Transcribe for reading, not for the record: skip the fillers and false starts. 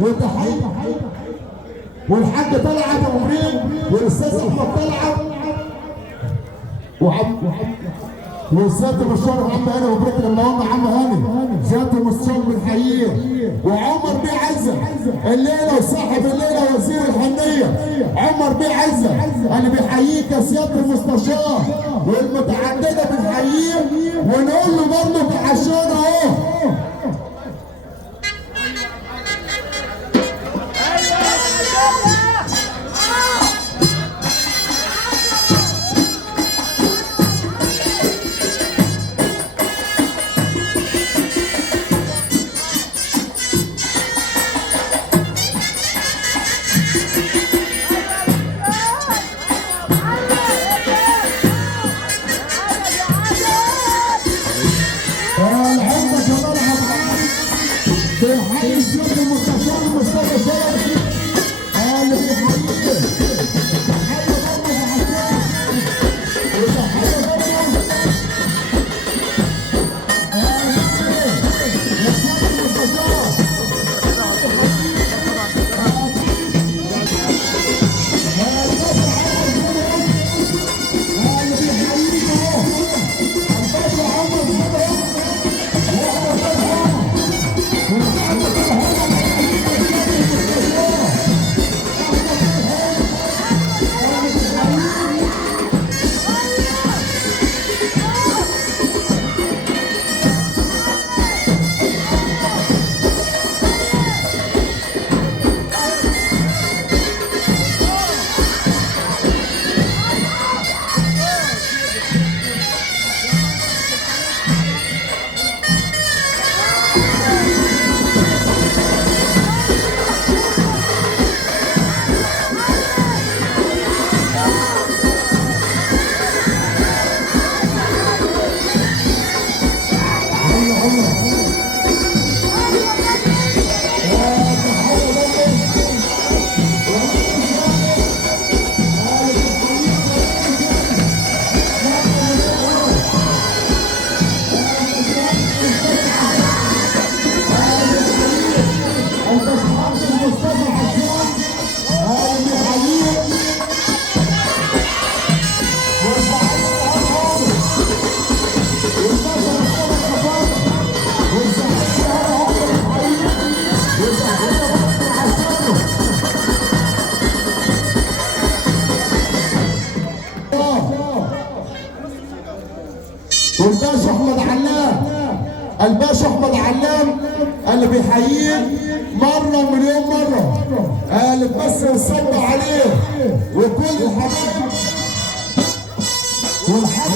وتحيه والحاج طلعت ابو مريم والاستاذ احمد طلعت وسياده المستشار عم هاني وبريك المنور عم هاني سياده المستشار بنحييه وعمر بيه عزه الليله وصاحب الليله وزير الحنيه عمر بيه عزه انا بحييك يا سياده المستشار والمتعدده بنحييه ونقول له برضه بحشونا اهو. بيحيي سيادة المستشار مصطفى شرف اللي بيحييه تحية برضه بحسان وتحية برضه يا سيادة المستشار اللي بيحييك اهو الباشا عمر صدق والباشا احمد علام الباشا احمد علام اللي بيحييه مره مليون مره اللي بس يصب عليه وكل الحبايب والحاج